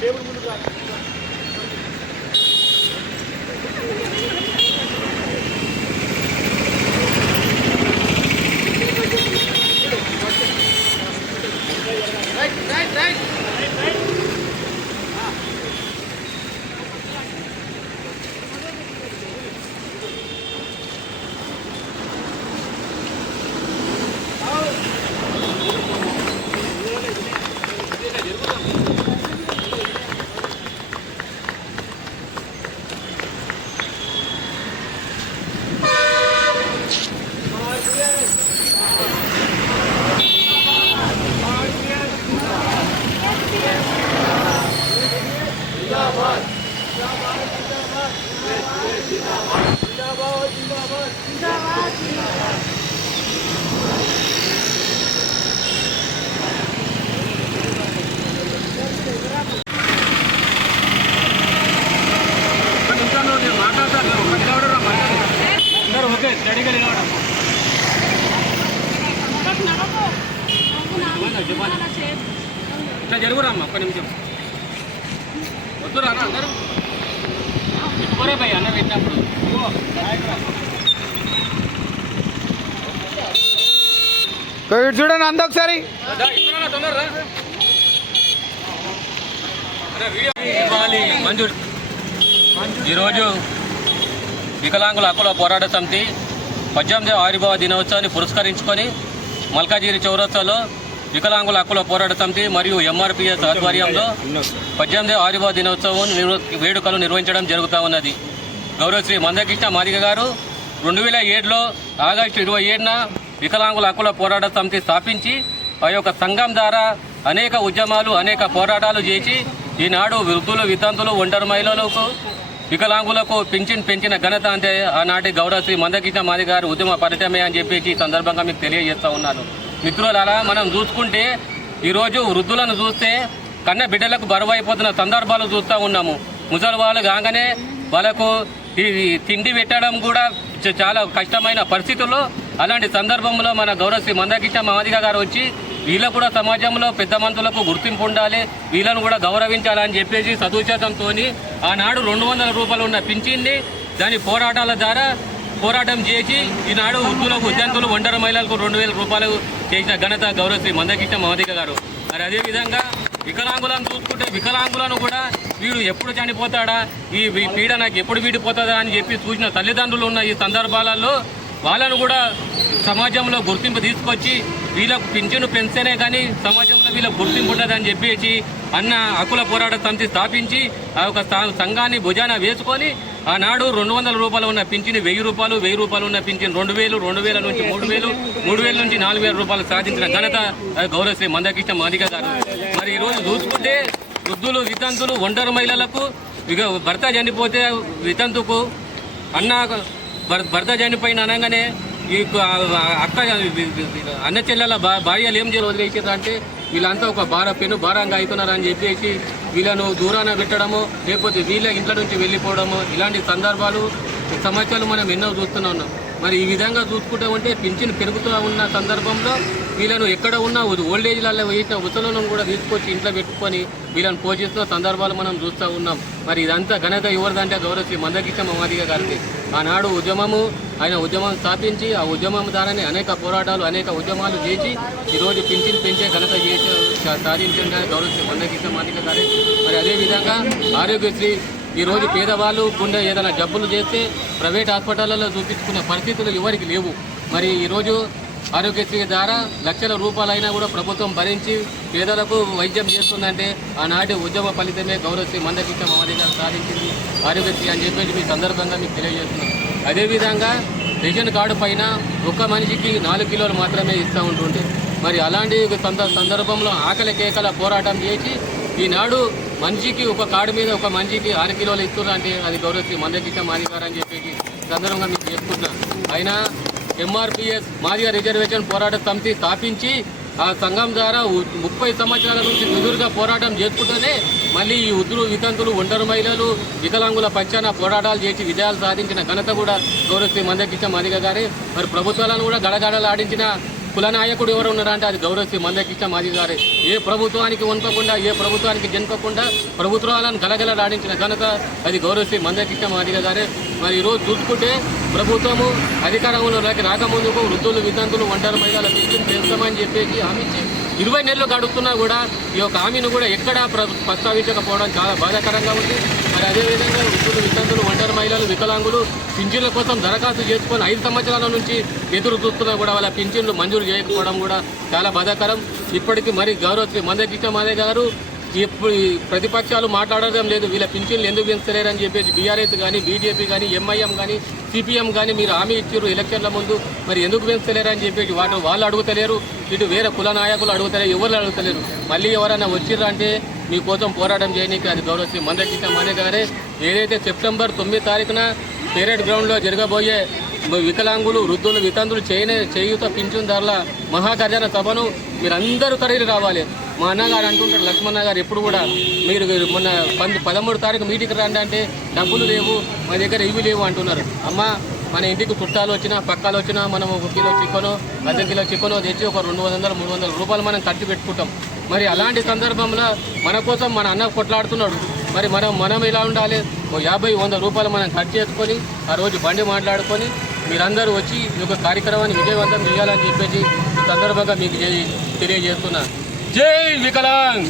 Table ముందు జరుగురమ్మా ఒక్క నిమిషం వద్దురా అందరూ పోరే భయ్ అన్న పెట్టినప్పుడు చూడండి అంత ఒకసారి మంజూరు. ఈరోజు వికలాంగుల హక్కుల పోరాట సమితి 18వ ఆవిర్భావ దినోత్సవాన్ని పురస్కరించుకొని మల్కాజిగిరి చౌరస్తాలో వికలాంగుల హక్కుల పోరాట సమితి మరియు ఎంఆర్పిఎస్ ఆధ్వర్యంలో 18వ ఆవిర్భావ దినోత్సవం వేడుకలు నిర్వహించడం జరుగుతూ ఉన్నది. గౌరవ శ్రీ మందకృష్ణ మాదిగ గారు 2007లో ఆగస్టు 27న వికలాంగుల హక్కుల పోరాట సమితి స్థాపించి ఆ యొక్క సంఘం ద్వారా అనేక ఉద్యమాలు అనేక పోరాటాలు చేసి ఈనాడు వృద్ధులు వితంతులు ఒంటరి మహిళలకు వికలాంగులకు పింఛన్ పెంచిన ఘనత అంటే ఆనాటి గౌరవ శ్రీ మందకృష్ణ మాదిగ గారు ఉద్యమ పరిచయమే అని చెప్పేసి ఈ సందర్భంగా మీకు తెలియజేస్తూ ఉన్నాను. మిత్రులారా, మనం చూసుకుంటే ఈరోజు వృద్ధులను చూస్తే కన్న బిడ్డలకు బరువు అయిపోతున్న సందర్భాలు చూస్తూ ఉన్నాము. ముసలి వాళ్ళు కాగానే వాళ్ళకు తిండి పెట్టడం కూడా చాలా కష్టమైన పరిస్థితుల్లో అలాంటి సందర్భంలో మన గౌరవ శ్రీ మందకృష్ణ మాదిగ గారు వచ్చి వీళ్ళకు కూడా సమాజంలో పెద్ద మంత్రులకు గుర్తింపు ఉండాలి, వీళ్ళను కూడా గౌరవించాలని చెప్పేసి సదుచేతంతో ఆనాడు 200 రూపాయలు ఉన్న పింఛన్ని దాని పోరాటాల ద్వారా పోరాటం చేసి ఈనాడు వృద్ధులకు విద్యార్థులు ఒంటరి మహిళలకు 2000 రూపాయలు చేసిన ఘనత గౌరవ శ్రీ మందకృష్ణ మాదిగ గారు. మరి అదేవిధంగా వికలాంగులను చూసుకుంటే వికలాంగులను కూడా వీడు ఎప్పుడు చనిపోతాడా, ఈ పీడ నాకు ఎప్పుడు వీడిపోతుందా అని చెప్పి చూసిన తల్లిదండ్రులు ఉన్న ఈ సందర్భాలలో వాళ్ళను కూడా సమాజంలో గుర్తింపు తీసుకొచ్చి వీళ్ళకు పింఛను పెంచేనే కానీ సమాజంలో వీళ్ళకు గుర్తింపు ఉండదని చెప్పేసి అన్న హక్కుల పోరాట సమితి స్థాపించి ఆ యొక్క సంఘాన్ని భుజాన వేసుకొని ఆనాడు 200 రూపాయలు ఉన్న పింఛను 1000 రూపాయలు, 1000 రూపాయలు ఉన్న పింఛను 2000, 2000 నుంచి 3000, 3000 నుంచి 4000 రూపాయలు సాధించిన ఘనత గౌరవ శ్రీ మందకృష్ణ మాదిగ గారు. మరి ఈరోజు చూసుకుంటే వృద్ధులు వితంతులు ఒంటరి మహిళలకు ఇక భర్త చనిపోతే వితంతుకు భర్త చనిపోయిన అనగానే ఈ అక్క అన్న చెల్లెల భార్యలు ఏం చేయాలి వదిలేసారు అంటే వీళ్ళంతా ఒక భారంగా అవుతున్నారని చెప్పేసి వీళ్ళను దూరాన పెట్టడము, లేకపోతే వీళ్ళ ఇంట్లో నుంచి వెళ్ళిపోవడము, ఇలాంటి సందర్భాలు సమస్యలు మనం ఎన్నో చూస్తూనే ఉన్నాం. మరి ఈ విధంగా చూసుకుంటూ ఉంటే పింఛను పెరుగుతూ ఉన్న సందర్భంలో వీళ్ళను ఎక్కడ ఉన్నా ఓల్డేజ్లలో వేసిన ముసలను కూడా తీసుకొచ్చి ఇంట్లో పెట్టుకొని వీళ్ళని పోషిస్తున్న సందర్భాలు మనం చూస్తూ ఉన్నాం. మరి ఇదంతా ఘనత ఎవరిదంటే గౌరవశ్రీ మందకృష్ణ మాదిగ గారికి. ఆనాడు ఆయన ఉద్యమం స్థాపించి ఆ ఉద్యమం ద్వారానే అనేక పోరాటాలు అనేక ఉద్యమాలు చేసి ఈరోజు పింఛన్ పెంచే ఘనత సాధించిన గౌరవశ్రీ మందకృష్ణ మాదిగ గారే. మరి అదేవిధంగా ఆరోగ్యశ్రీ ఈరోజు పేదవాళ్ళు గుండె ఏదైనా జబ్బులు చేస్తే ప్రైవేట్ హాస్పిటళ్లలో చూపించుకునే పరిస్థితులు ఎవరికి లేవు. మరి ఈరోజు ఆరోగ్యశ్రీ ద్వారా లక్షల రూపాయలైనా కూడా ప్రభుత్వం భరించి పేదలకు వైద్యం చేస్తుందంటే ఆనాటి ఉద్యమ ఫలితమే గౌరవశ్రీ మందకృష్ణ మాదిగ గారు సాధించింది ఆరోగ్యశ్రీ అని చెప్పేసి మీ సందర్భంగా మీకు తెలియజేస్తున్నాం. అదేవిధంగా రేషన్ కార్డు పైన ఒక్క మనిషికి 4 కిలోలు మాత్రమే ఇస్తూ ఉంటుండే. మరి అలాంటి సందర్భంలో ఆకలి కేకల పోరాటం చేసి ఈనాడు మనిషికి ఒక కార్డు మీద ఒక మనిషికి 6 కిలోలు ఇస్తున్నారంటే అది గౌరవశ్రీ మందకృష్ణ మాదిగ గారు అని చెప్పేసి సందర్భంగా మీకు చెప్తున్నా. ఆయన ఎంఆర్పిఎస్ మాదిగ రిజర్వేషన్ పోరాట సమితి స్థాపించి ఆ సంఘం ద్వారా 30 సంవత్సరాల నుంచి ఎదురుగా పోరాటం చేసుకుంటూనే మళ్ళీ ఈ వితంతులు ఒంటరి మహిళలు వికలాంగుల పక్షాన పోరాటాలు చేసి విజయాలు సాధించిన ఘనత కూడా గౌరవశ్రీ మందకృష్ణ మాదిగ గారే. మరి ప్రభుత్వాలను కూడా గడగడలాడించిన కుల నాయకుడు ఎవరు ఉన్నారంటే అది గౌరవశ్రీ మందకృష్ణ మాదిగ గారే. ఏ ప్రభుత్వానికి వణకకుండా ఏ ప్రభుత్వానికి జనకకుండా ప్రభుత్వాలను గలగలలాడించిన ఘనత అది గౌరవశ్రీ మందకృష్ణ మాదిగ గారే. మరి ఈరోజు చూసుకుంటే ప్రభుత్వము అధికారంలోకి రాకముందుకు వృద్ధులు వితంతులు ఒంటరి మహిళల పింఛన్ పెంచుతామని చెప్పేసి హామీ ఇచ్చి 20 నెలలు గడుపుతున్నా కూడా ఈ యొక్క హామీని కూడా ఎక్కడా ప్రస్తావించకపోవడం చాలా బాధాకరంగా ఉంది. మరి అదేవిధంగా వృద్ధులు వితంతులు ఒంటరి మహిళలు వికలాంగులు పింఛన్ల కోసం దరఖాస్తు చేసుకొని 5 సంవత్సరాల నుంచి ఎదురు చూస్తున్నా కూడా వాళ్ళ పింఛన్లు మంజూరు చేయకపోవడం కూడా చాలా బాధాకరం. ఇప్పటికీ మరి గౌరవశ్రీ మందకృష్ణ మాదిగ గారు ఇప్పుడు ప్రతిపక్షాలు మాట్లాడడం లేదు, వీళ్ళ పింఛన్లు ఎందుకు పెంచలేరని చెప్పేసి బీఆర్ఎస్ కానీ బీజేపీ కానీ ఎంఐఎం కానీ సిపిఎం కానీ మీరు హామీ ఇచ్చారు ఎలక్షన్ల ముందు, మరి ఎందుకు పెంచలేరని చెప్పేసి వాళ్ళు అడుగుతలేరు, ఇటు వేరే కుల నాయకులు అడుగుతలేరు, ఎవరు అడుగుతలేరు. మళ్ళీ ఎవరైనా వచ్చిర్రు అంటే మీకోసం పోరాటం చేయడానికి అది గౌరవశ్రీ మందకృష్ణ మాదిగ గారే. ఏదైతే సెప్టెంబర్ 9 తారీఖున పేరేడ్ గ్రౌండ్లో జరగబోయే వికలాంగులు వృద్ధులు వితంతులు చేయూత పింఛన్దారుల మహాగర్జన సభను మీరందరూ తరలి రావాలి. మా అన్నగారు అంటుంటారు, లక్ష్మణ గారు ఎప్పుడు కూడా మీరు మొన్న 13 తారీఖు మీటింగ్కి రండి అంటే డబ్బులు లేవు మా దగ్గర ఇవి లేవు అంటున్నారు. అమ్మ మన ఇంటికి చుట్టాలు వచ్చినా పక్కాలు వచ్చినా మనం 1 కిలో చికెనో 1/2 కిలో చికెనో తెచ్చి ఒక 200-300 రూపాయలు మనం ఖర్చు పెట్టుకుంటాం. మరి అలాంటి సందర్భంలో మన కోసం మన అన్న కొట్లాడుతున్నాడు. మరి మనం ఎలా ఉండాలి? 50-100 రూపాయలు మనం ఖర్చు చేసుకొని ఆ రోజు బండి మాట్లాడుకొని మీరందరూ వచ్చి ఈ యొక్క కార్యక్రమాన్ని విజయవంతం చేయాలని చెప్పేసి ఈ సందర్భంగా మీకు తెలియజేస్తున్నా. జై వికలాంగ్.